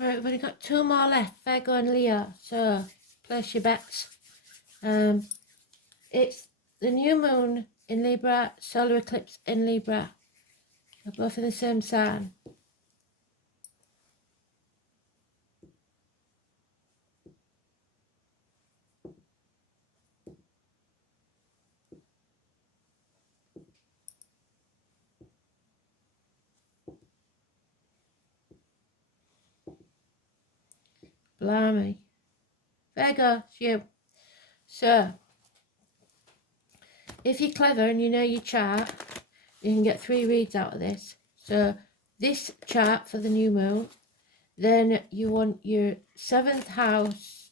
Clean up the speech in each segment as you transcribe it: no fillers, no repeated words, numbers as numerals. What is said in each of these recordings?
Right, we've only got 2 more left, Virgo and Leo, so place your bets. It's the new moon in Libra, solar eclipse in Libra. They're both in the same sign. Blimey. Virgo, it's you. So, if you're clever and you know your chart, you can get 3 reads out of this. So, this chart for the new moon, then you want your 7th house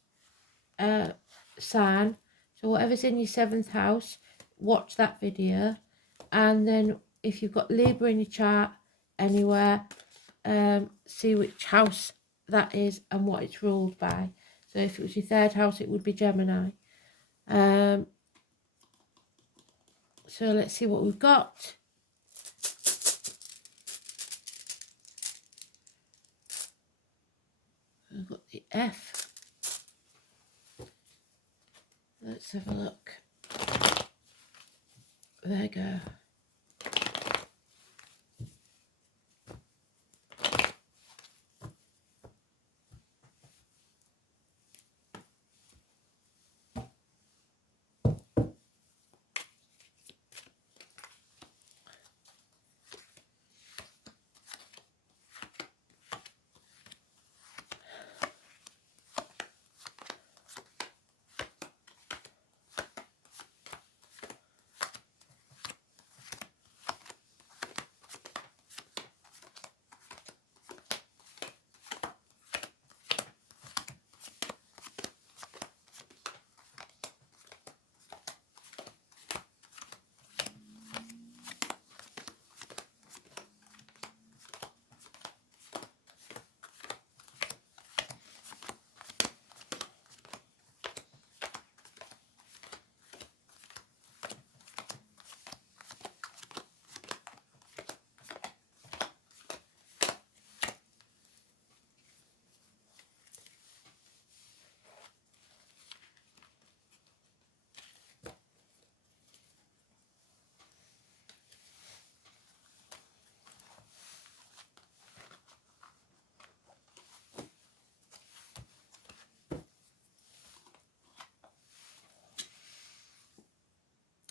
sign. So, whatever's in your 7th house, watch that video. And then, if you've got Libra in your chart anywhere, see which house that is and what it's ruled by. So if it was your 3rd house, it would be Gemini. So let's see what we've got. We've got the F. Let's have a look. There we go.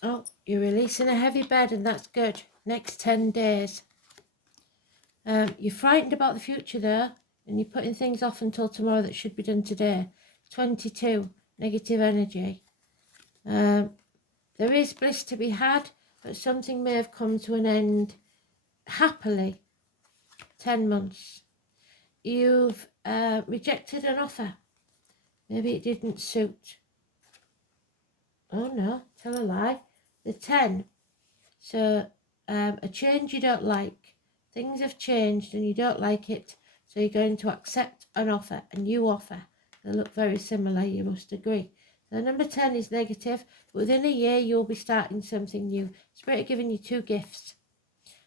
Oh, you're releasing a heavy bed, and that's good. Next 10 days. You're frightened about the future though, and you're putting things off until tomorrow that should be done today. 22, negative energy. There is bliss to be had, but something may have come to an end happily. 10 months. You've rejected an offer. Maybe it didn't suit. Oh no, tell a lie. The 10. So a change you don't like. Things have changed and you don't like it. So you're going to accept an offer, a new offer. They look very similar, you must agree. So number 10 is negative. Within a year, you'll be starting something new. Spirit are giving you 2 gifts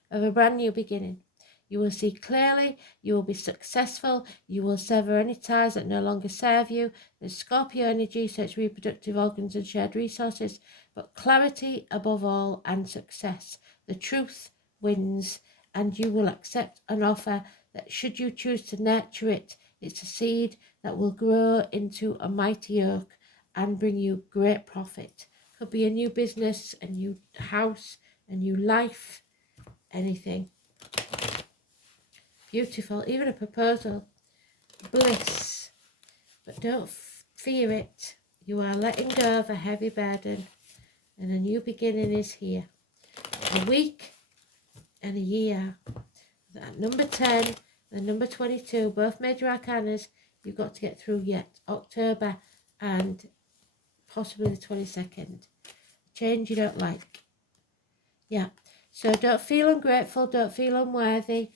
of a brand new beginning. You will see clearly, you will be successful, you will sever any ties that no longer serve you. There's Scorpio energy, so it's reproductive organs and shared resources, but clarity above all and success. The truth wins, and you will accept an offer that, should you choose to nurture it, it's a seed that will grow into a mighty oak and bring you great profit. Could be a new business, a new house, a new life, anything. Beautiful, even a proposal. Bliss. But don't fear it. You are letting go of a heavy burden, and a new beginning is here. A week and a year. That number 10 and number 22, both major arcanas, you've got to get through yet. October and possibly the 22nd. Change you don't like. Yeah. So don't feel ungrateful. Don't feel unworthy.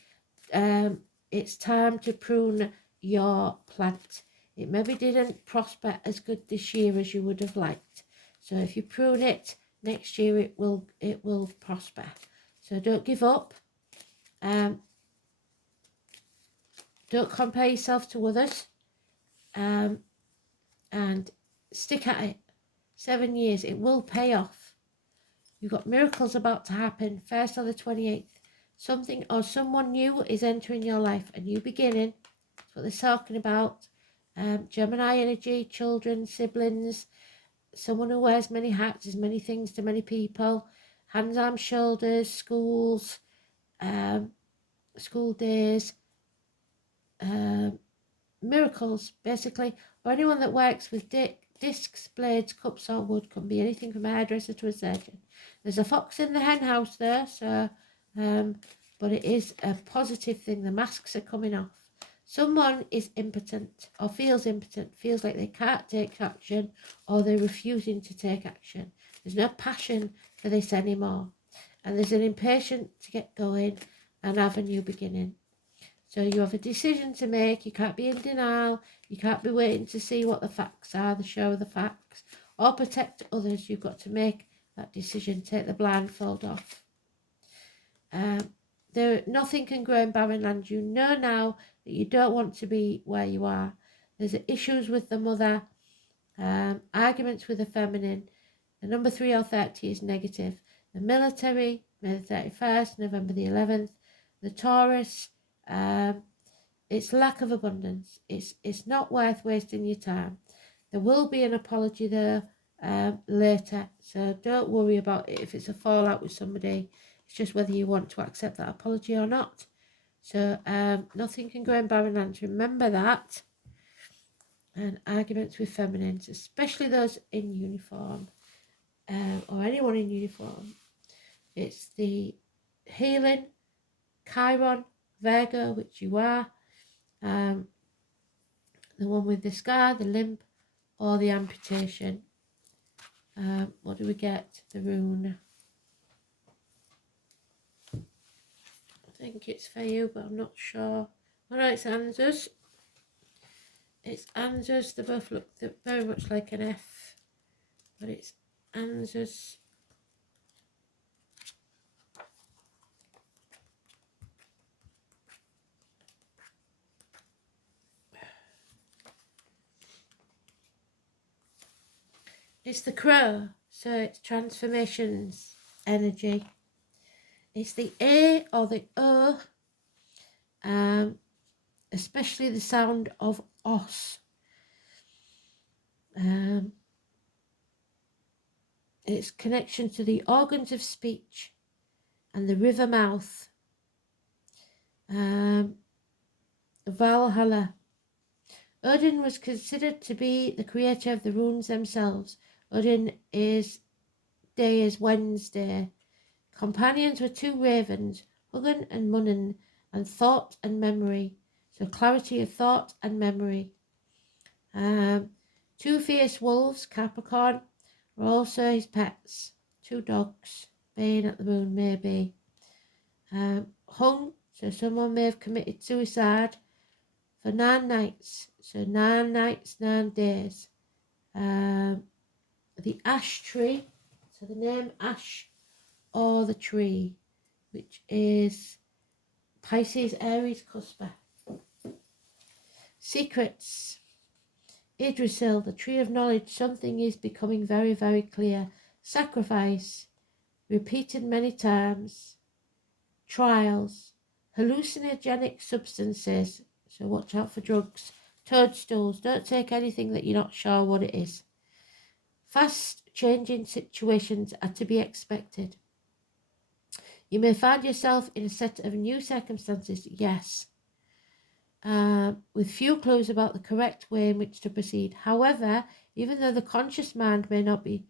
It's time to prune your plant. It maybe didn't prosper as good this year as you would have liked. So if you prune it, next year it will prosper. So don't give up. Don't compare yourself to others. And stick at it. 7 years. It will pay off. You've got miracles about to happen. First on the 28th. Something or someone new is entering your life. A new beginning. That's what they're talking about. Gemini energy, children, siblings, someone who wears many hats, is many things to many people. Hands, arms, shoulders, schools, school days, miracles, basically. Or anyone that works with discs, blades, cups or wood. Can be anything from a hairdresser to a surgeon. There's a fox in the hen house there, so but it is a positive thing. The masks are coming off. Someone is impotent or feels impotent, feels like they can't take action or they're refusing to take action. There's no passion for this anymore. And there's an impatience to get going and have a new beginning. So you have a decision to make. You can't be in denial. You can't be waiting to see what the facts are, the show of the facts, or protect others. You've got to make that decision. Take the blindfold off. Nothing can grow in barren land. You know now that you don't want to be where you are. There's issues with the mother, arguments with the feminine. The number 3 or 30 is negative. The military, May the 31st, November the 11th. The Taurus, it's lack of abundance. It's not worth wasting your time. There will be an apology there later, so don't worry about it if it's a fallout with somebody. It's just whether you want to accept that apology or not. So nothing can go in barren lands. Remember that. And arguments with feminines, especially those in uniform or anyone in uniform. It's the healing, Chiron, Virgo, which you are. The one with the scar, the limp, or the amputation. What do we get? The rune. I think it's for you, but I'm not sure. Oh no, it's Answers. It's Answers. They both look very much like an F, but it's Answers. It's the crow, so it's transformations energy. It's the A or the O, especially the sound of os. Its connection to the organs of speech and the river mouth. Valhalla. Odin was considered to be the creator of the runes themselves. Odin is day is Wednesday. Companions were 2 ravens, Hugin and Munin, and thought and memory. So clarity of thought and memory. 2 fierce wolves, Capricorn, were also his pets. 2 dogs, baying at the moon, maybe. Hung, so someone may have committed suicide for 9 nights. So 9 nights, 9 days. The ash tree, so the name ash or the tree, which is Pisces, Aries, Cusper. Secrets. Idrisil, the tree of knowledge. Something is becoming very, very clear. Sacrifice, repeated many times. Trials. Hallucinogenic substances, so watch out for drugs. Toadstools, don't take anything that you're not sure what it is. Fast changing situations are to be expected. You may find yourself in a set of new circumstances, yes, with few clues about the correct way in which to proceed. However, even though the conscious mind may be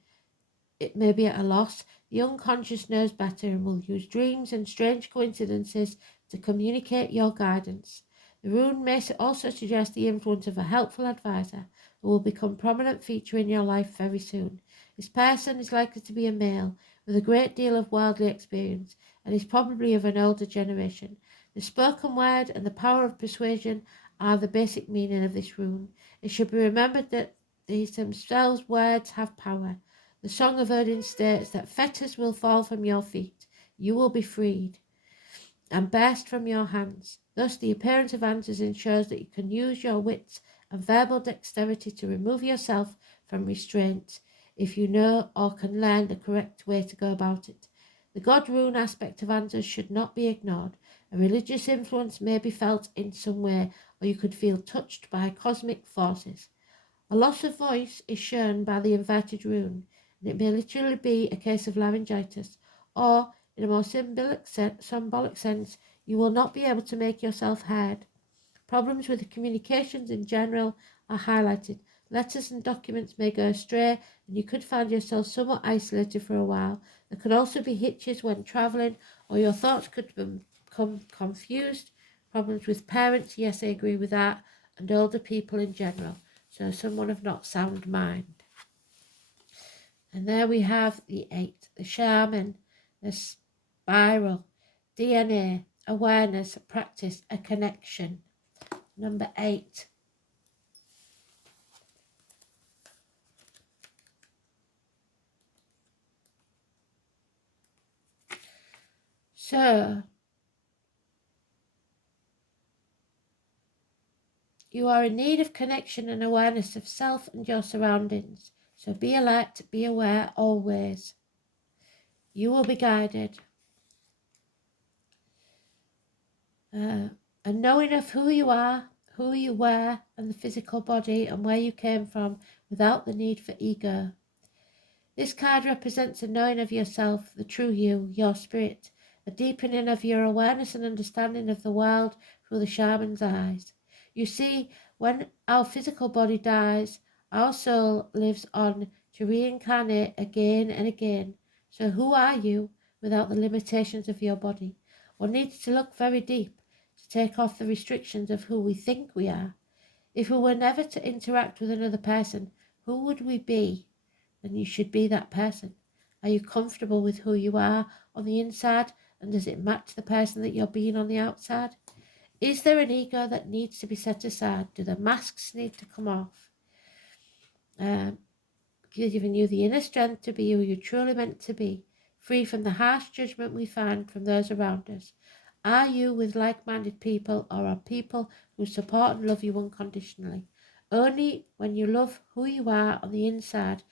at a loss, the unconscious knows better and will use dreams and strange coincidences to communicate your guidance. The rune may also suggest the influence of a helpful advisor who will become a prominent feature in your life very soon. This person is likely to be a male with a great deal of worldly experience and is probably of an older generation. The spoken word and the power of persuasion are the basic meaning of this rune. It should be remembered that these themselves words have power. The Song of Odin states that fetters will fall from your feet. You will be freed. and burst from your hands. Thus, the appearance of answers ensures that you can use your wits and verbal dexterity to remove yourself from restraint if you know or can learn the correct way to go about it. The God rune aspect of answers should not be ignored. A religious influence may be felt in some way, or you could feel touched by cosmic forces. A loss of voice is shown by the inverted rune, and it may literally be a case of laryngitis, or, in a more symbolic sense, you will not be able to make yourself heard. Problems with communications in general are highlighted. Letters and documents may go astray, and you could find yourself somewhat isolated for a while. There could also be hitches when travelling, or your thoughts could become confused. Problems with parents, yes, I agree with that, and older people in general. So someone of not sound mind. And there we have the 8, the shaman, the spiral, DNA, awareness, practice, a connection. Number 8. So, you are in need of connection and awareness of self and your surroundings. So be alert, be aware always. You will be guided. A knowing of who you are, who you were, and the physical body and where you came from without the need for ego. This card represents a knowing of yourself, the true you, your spirit, a deepening of your awareness and understanding of the world through the shaman's eyes. You see, when our physical body dies, our soul lives on to reincarnate again and again. So who are you without the limitations of your body? One needs to look very deep to take off the restrictions of who we think we are. If we were never to interact with another person, who would we be? Then you should be that person. Are you comfortable with who you are on the inside, and does it match the person that you're being on the outside? Is there an ego that needs to be set aside? Do the masks need to come off? Giving you the inner strength to be who you're truly meant to be, free from the harsh judgment we find from those around us. Are you with like-minded people, or are people who support and love you unconditionally? Only when you love who you are on the inside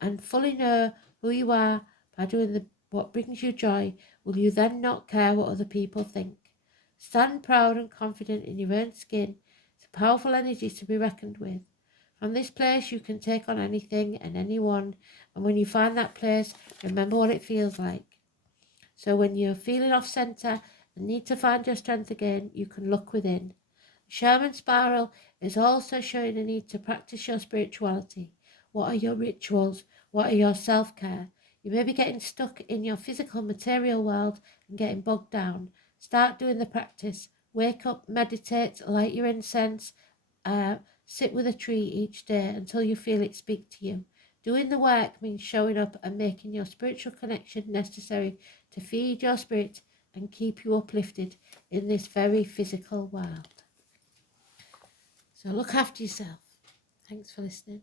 and fully know who you are by doing what brings you joy, will you then not care what other people think. Stand proud and confident in your own skin. It's a powerful energy to be reckoned with. From this place you can take on anything and anyone, and when you find that place, remember what it feels like. So when you're feeling off centre and need to find your strength again, you can look within. Shaman Spiral is also showing a need to practice your spirituality. What are your rituals? What are your self-care? You may be getting stuck in your physical material world and getting bogged down. Start doing the practice. Wake up, meditate, light your incense, sit with a tree each day until you feel it speak to you. Doing the work means showing up and making your spiritual connection necessary to feed your spirit and keep you uplifted in this very physical world. So look after yourself. Thanks for listening.